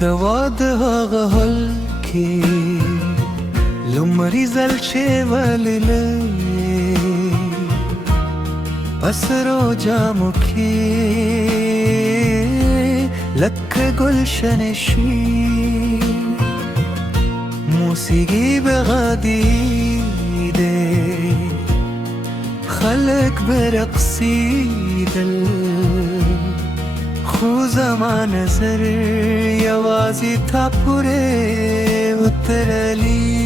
دواد هغه هل کې لمري زل چې ولله اسرو جامو کې لکه گلشن شي موسیقي بغادي ده خلق برقصیدل خو زما نظر یوازې تا پورې وترلی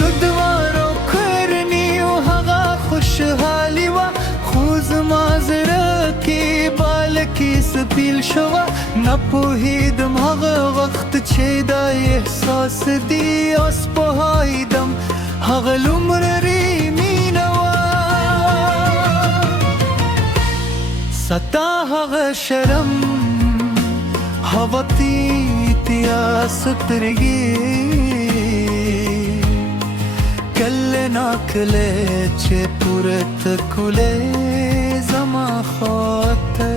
د دوارو کرنیو هغه خوشحالي وه خو زما زړه کې بال کې سپیل شوه نه پوهېدم هغه وخت چې دا احساس دی اوس پوهېدم هغه لومړی مینه وه ستا هغه شرم هوا تیتیا سترګې کله ناکله چې پورت کولې زما خواته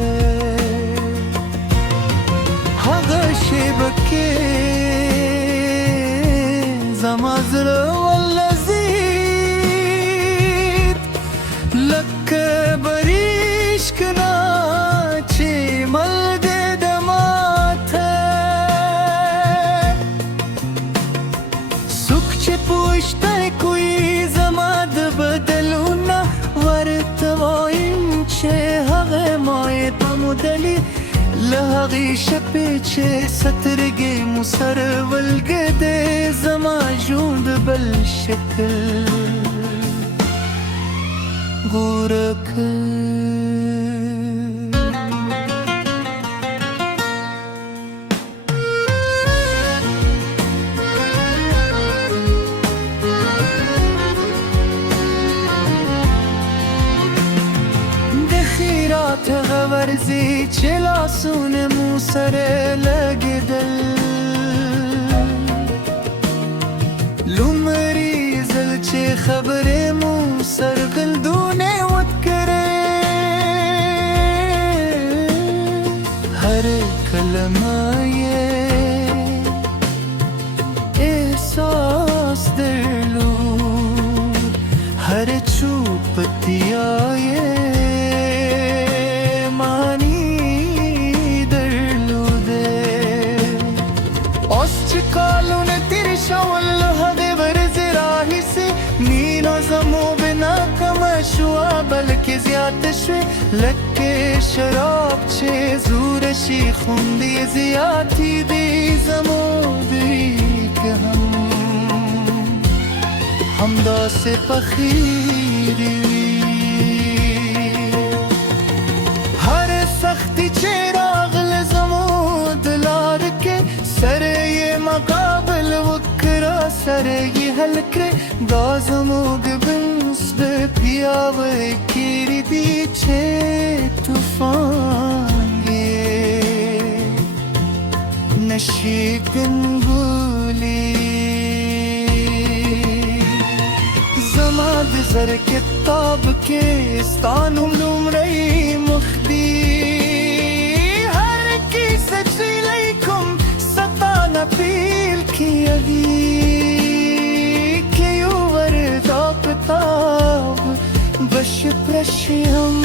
هغه شیبه کې زما زړه ولزید لکه بریښکنا چې مل دې د ماته څوک چې پوښتنه کوي زما د بدلونه ورته وایم چې هغه ما یې په مودلي له هغې شپې چې سترګې مو سره ولګېدې زما ژوند بل شکل غوره کړ ته ورځي چې لاسونه مو سره لګېدل لومړی ځل چې خبرې مو سرګندونې وکړې هر کلمه یې احساس درلود هر چوپتیا یې کالونه تیر شول هغې ورځې راهیسې مینه زمو بنا کمه شوه بلکې زیاته شوې لکه شراب چې زور شي خوند یې زیاتې دي زمو دریکه همداسې پخیرې وي هر سختي چې راغله زمو د لارې کې سره مقابل وکړه سره یې حل کړې دا زموږ بنس د پیاوړی کړي دي چې طوفان یې نشي ګنګولي زما د زر کتاب کې ستا نوم لومړی مخ دی هر کیسه چې لیکم پیل کیږي کې یو وردا کتاب بش پرشم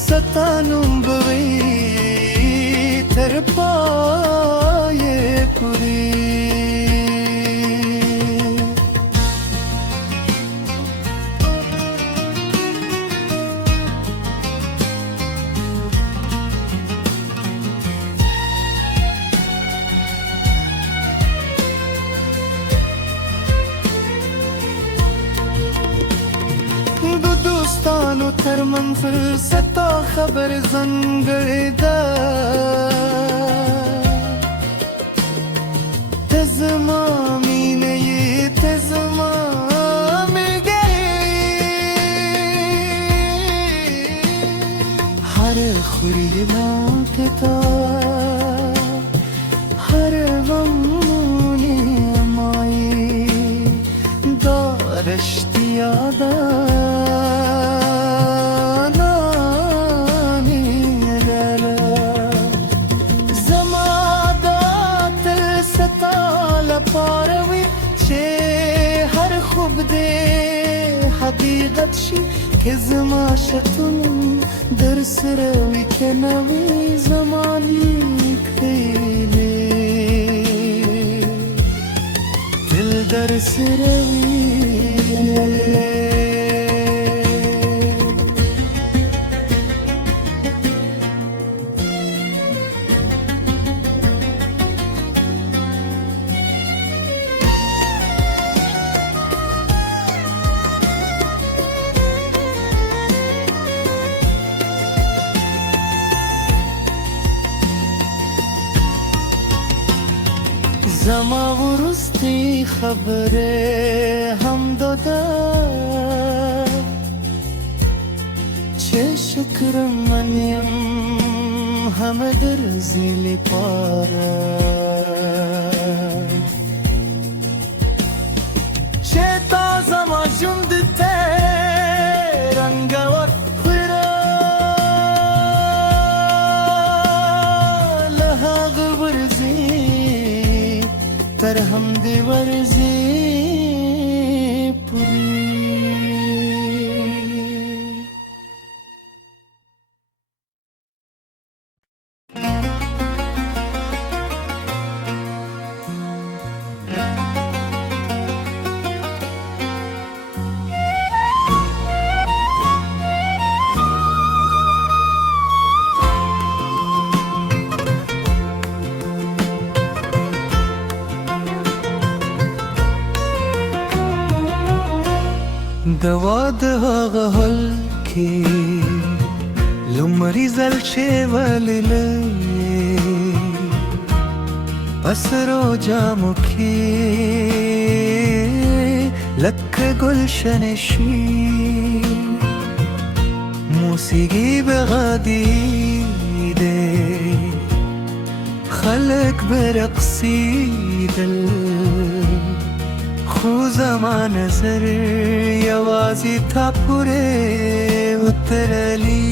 ستانم بوي تر پای پوری دوستانو تر منزل ستا خبر ځانګړې ده ته زما مینه یې ته زما ملګری هر خوري ماته تا هر غمونه مای دا رشتیا ده پاروي چې هر خوب دې حقیقت شي که زما شتون در سره وي که نه وي زما لیکلی دل در سره وي زما ورستی خبره هم داده چه شکر منیم همه در زیلی پاره چه تا زما جند ته رنگور خوره لها غبرزی تر هم دی ورزی پوری دوا د هغه حل کې لمري زل چې ولله پسرو جامو کې لکه گلشن شي موسیقي بغادي ده خلق برقصیدل خو زما نظر یوازې تا پورې وترلی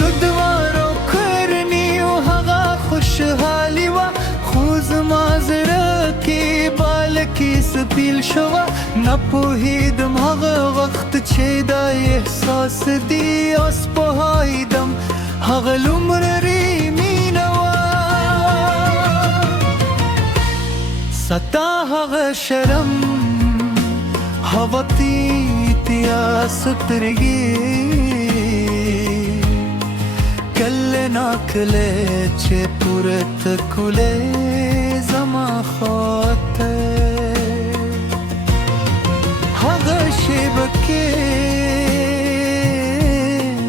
د دواړو کورنیو هغه خوشحالي وه خو زما زړه کې بال کې سپیل شوه نه پوهېدم هغه وخت چې دا احساس دی اوس پوهېدم هغه لومړی مینه وه ستا هغه شرم هوا تیتیا سترګې کله ناکله چې پورته کولې زما خواته هغه شیبه کې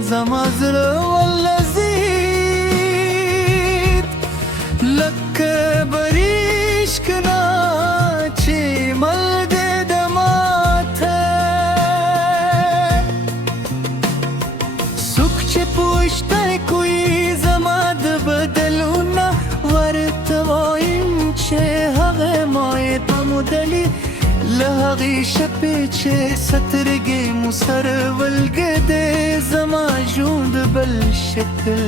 زما زړه ولزید لکه بریښکنا دلی لهغی شپې چې سترګې مو سره ولګېدې زما ژوند بل شکل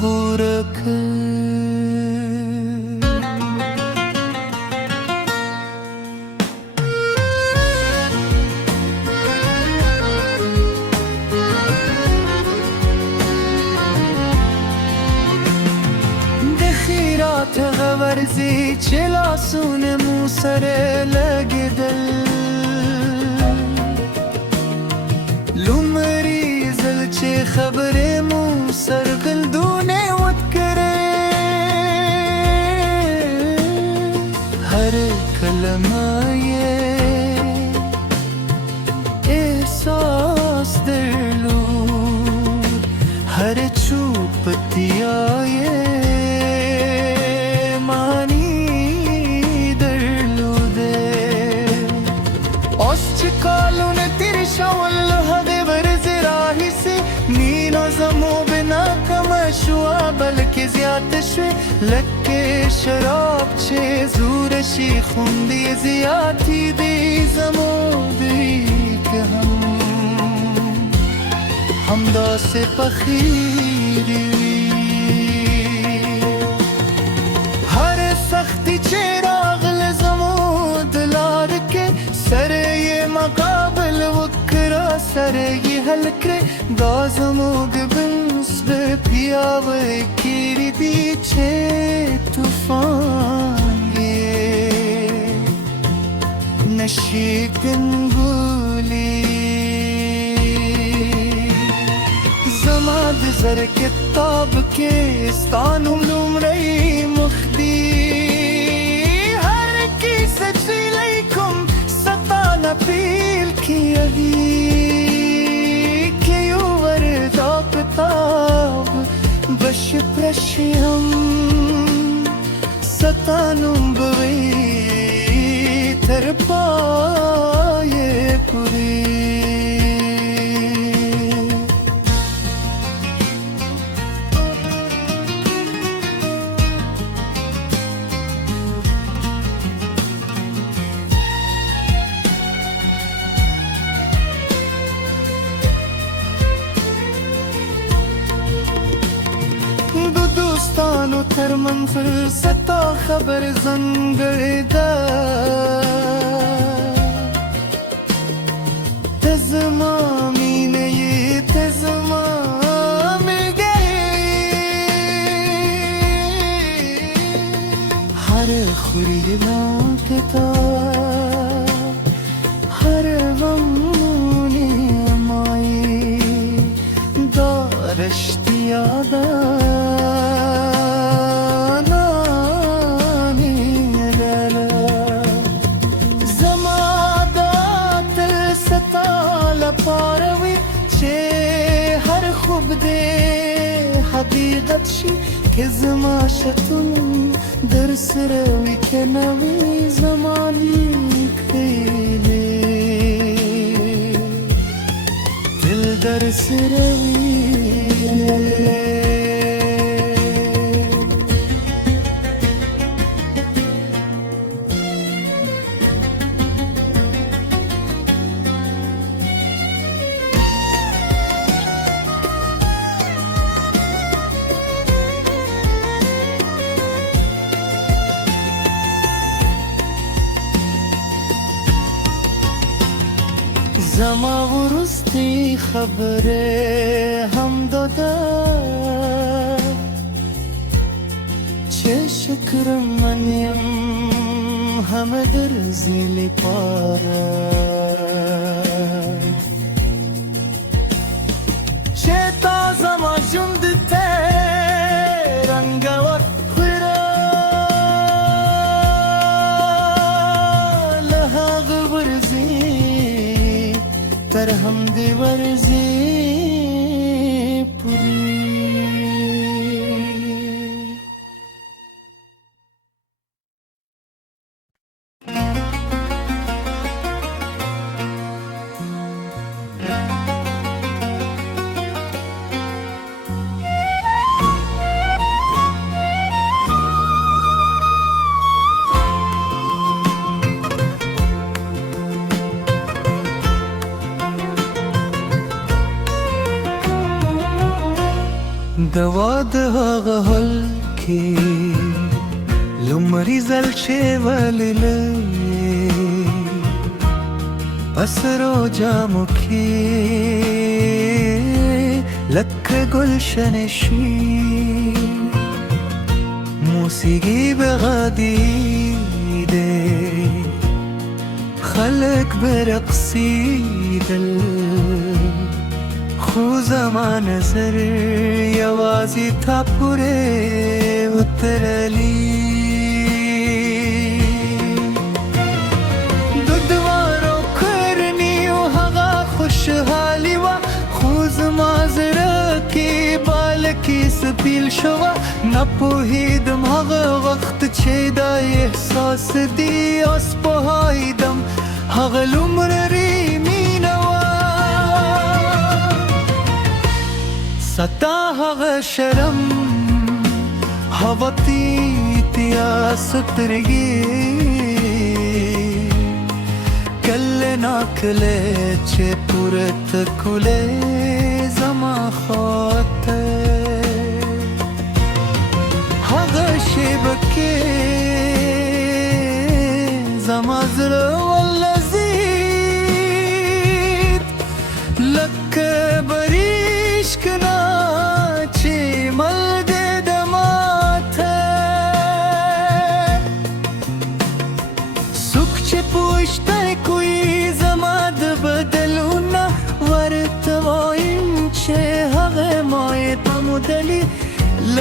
غوره کړ ورزی چې لاسونه مو سره لګېدل لومړی ځل چې خبرې مو سرګلدونه وکړې هر کلمه یې احساس درلود هر چوپتیا یې کالونه تیر شول هغې ورځې راهیسې نینا زمو بنا کمه شوه بلکې زیاته شوې لکه شراب چې زوره شي خوند یې زیاتې دی زمو دی که همداسې پخې وي زموږ بنس د پیاوړی کړي دي چې طوفان یې نشي کنګولی. زما د زر کتاب کې ستا نوم لومړی مخ دی، هر کیسه چې لیکم ستا نه پیل کیږي. بش پرشیم ستانم بوی تر پای پوری. دوستانو تر منزل ستا خبر ځانګړې ده، ته زما مینه یې ته زما ملګری. هر خوري لاکه تا هر غمونه مایې دا رښتیا ده. پاروي چې هر خوب دې حقیقت شي، که زما شتون در سره وي که نه وي زما لیکلی دل در سره وي. زما ورستی خبره هم داده چه شکر من یم همه در زیلی پاره چه تا زما ژوند ته رنګور خوره له هغه ورځې تر هم دی ورزی پوری. دوا د هغه حل کې لومړی ځل چې ولله اسرو جامو کې لکه گلشن شي موسیقي بغديده خلق برقصیدل خو زما نظر یوازې تا پورې وترلی. د دواړو کورنیو هغه خوشحالي وه، خو زما زړه کې بال کې سپیل شوه. نه پوهېدم هغه وخت چې دا احساس دی اوس پوهېدم هغه لومړی مینه وه. ستا هغه شرم هوا تیتیا سترګې کله ناکله چې پورته کولې زما خاطر هغه شیبه کې زما زړه ولزید لکه بریښ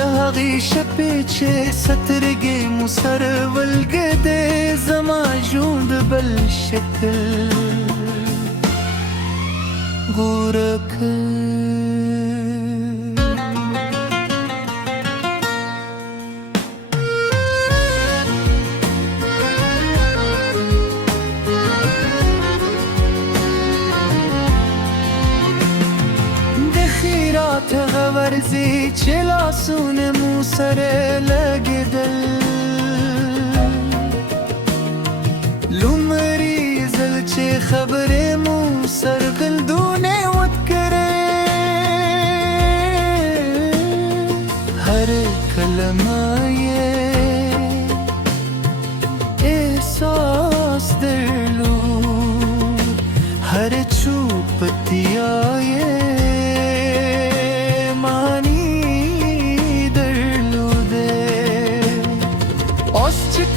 لهغی شپې چې سترګې مو سره ولګېدې زما ژوند بل شکل غوره کړ ته ورځي چې لاسونه مو سره لګېدل لومړی ځل چې خبرې مو سرګلدونې وکړې هر کلمه یې احساس درلود هر چوپتیا یې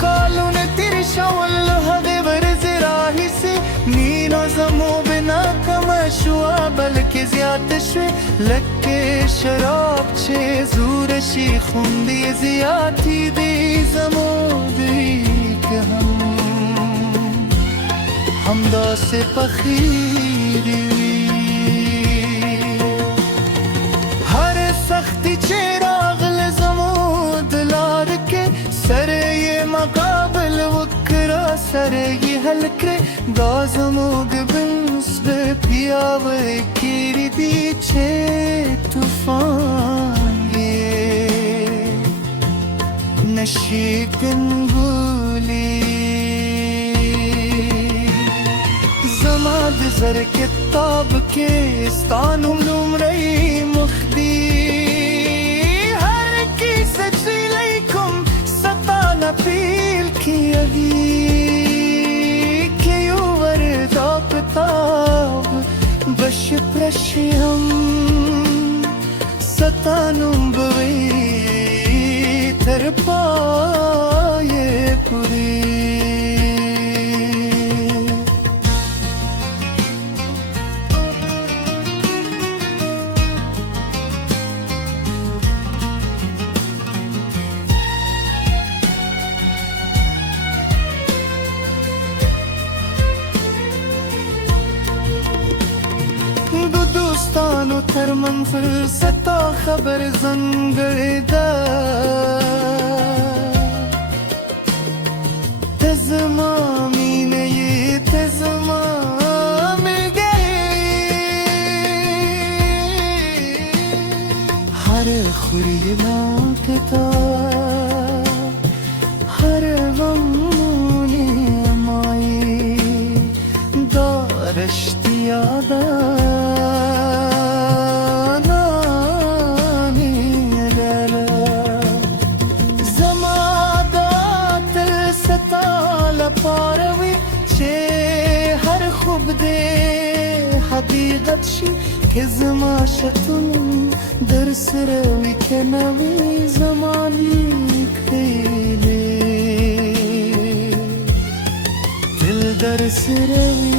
کالونه تیر شول هغې ورځې راهیسې مینه زمو بنا کمه شوه بلکې زیاته شوې لکه شراب چې زوره شي خوندې زیاتې دي زمو دی که همداسې پخې هر سختي چې راغله زمو د لارې کې سره مقابل وکړه سره یې حل کړې دا زموږ بنس د پیاوړی کړي دي چې طوفان یې نشي ګنګولی زما د زر کتاب کې ستا نوم لومړی مخ دی هر کیسه چې لیکم پیل کیږي که یو وردا کتاب بش پرشي هم ستانم بوي تر پایې پورې دوستانو تر منزل ستا خبر ځانګړې ده ته زما مینه یې ته زما ملګری هر خوري لاکه تا هر غمونه مایې دا رښتیا ده پاروي چې هر خوب دې حقیقت شي که زما شتون در سره وي که نه وي زما لیکلې تل در سره وي